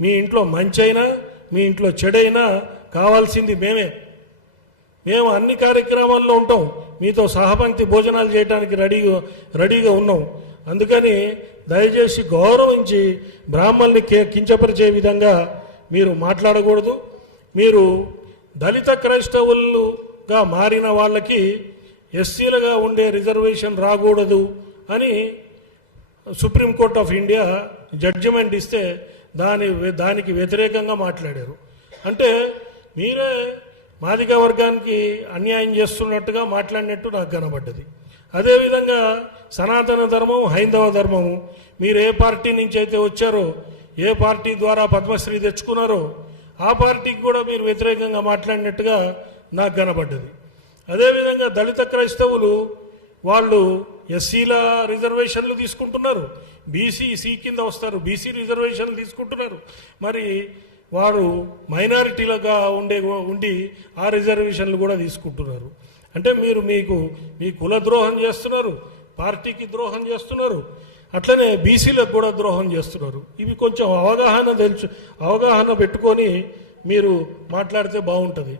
మీ ఇంట్లో మంచైనా మీ ఇంట్లో చెడైనా కావాల్సింది మేము అన్ని కార్యక్రమాల్లో ఉంటాం, మీతో సహపంక్తి భోజనాలు చేయడానికి రెడీగా ఉన్నాం. అందుకని దయచేసి గౌరవించి బ్రాహ్మణుల్ని కించపరిచే విధంగా మీరు మాట్లాడకూడదు. మీరు దళిత క్రైస్తవులుగా మారిన వాళ్ళకి ఎస్సీలుగా ఉండే రిజర్వేషన్ రాకూడదు అని సుప్రీంకోర్ట్ ఆఫ్ ఇండియా జడ్జిమెంట్ ఇస్తే దానికి వ్యతిరేకంగా మాట్లాడారు. అంటే మీరే మాదిగ వర్గానికి అన్యాయం చేస్తున్నట్టుగా మాట్లాడినట్టు నాకు కనబడ్డది. అదేవిధంగా సనాతన ధర్మం, హైందవ ధర్మము, మీరు ఏ పార్టీ నుంచి అయితే వచ్చారో, ఏ పార్టీ ద్వారా పద్మశ్రీ తెచ్చుకున్నారో ఆ పార్టీకి కూడా మీరు వ్యతిరేకంగా మాట్లాడినట్టుగా నాకు కనబడ్డది. అదేవిధంగా దళిత క్రైస్తవులు వాళ్ళు ఎస్సీల రిజర్వేషన్లు తీసుకుంటున్నారు, బీసీ కింద వస్తారు, బీసీ రిజర్వేషన్లు తీసుకుంటున్నారు. మరి వారు మైనారిటీలుగా ఉండి ఆ రిజర్వేషన్లు కూడా తీసుకుంటున్నారు. అంటే మీరు మీ కుల ద్రోహం చేస్తున్నారు, పార్టీకి ద్రోహం చేస్తున్నారు, అట్లనే బీసీలకు కూడా ద్రోహం చేస్తున్నారు. ఇవి కొంచెం అవగాహన పెట్టుకొని మీరు మాట్లాడితే బాగుంటుంది.